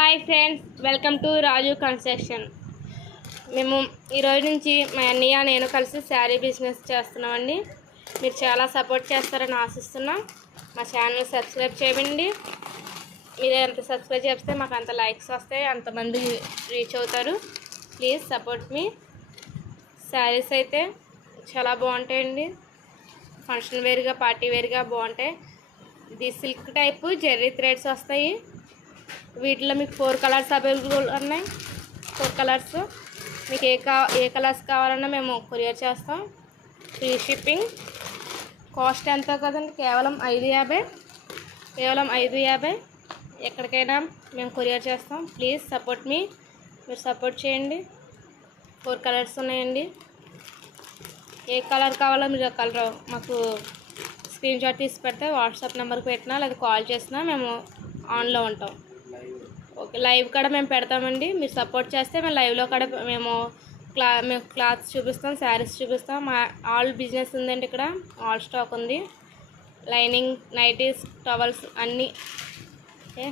Hi friends, welcome to Raju construction. మేము ఈరోజు నుంచి మా అన్నయ్య నేను కలిసి శారీ బిజినెస్ చేస్తున్నామండి. మీరు చాలా సపోర్ట్ చేస్తారని ఆశిస్తున్నాం. మా ఛానల్ సబ్స్క్రైబ్ చేయండి. మీరు ఎంత సబ్స్క్రైబ్ చేస్తే మాకు అంత లైక్స్ వస్తాయి, అంతమంది రీచ్ అవుతారు. ప్లీజ్ సపోర్ట్ మీ. శారీస్ అయితే చాలా బాగుంటాయండి. ఫంక్షన్ వేర్గా, పార్టీ వేర్గా బాగుంటాయి. ఇది సిల్క్ టైపు జెర్రీ థ్రెడ్స్ వస్తాయి. వీటిలో మీకు 4 కలర్స్ అవైలబుల్ ఉన్నాయి. 4 కలర్స్ మీకు ఏ కలర్స్ కావాలన్నా మేము కొరియర్ చేస్తాం. Free shipping. కాస్ట్ ఎంతో కదండి, కేవలం 550. ఎక్కడికైనా మేము కొరియర్ చేస్తాం. ప్లీజ్ సపోర్ట్ మీ. మీరు సపోర్ట్ చేయండి. 4 కలర్స్ ఉన్నాయండి. ఏ కలర్ కావాలో మీరు ఆ కలర్ మాకు స్క్రీన్ షాట్ తీసి పెడితే వాట్సాప్ నెంబర్కి పెట్టినా లేదా కాల్ చేసినా మేము ఆన్లో ఉంటాం. ఓకే, లైవ్ కూడా మేము పెడతామండి. మీరు సపోర్ట్ చేస్తే మేము లైవ్లో కూడా మేము క్లాత్స్ చూపిస్తాం, శారీస్ చూపిస్తాం. మా ఆల్ బిజినెస్ ఉందండి. ఇక్కడ ఆల్ స్టాక్ ఉంది. లైనింగ్, నైటీస్, టవల్స్ అన్నీ. ఓకే.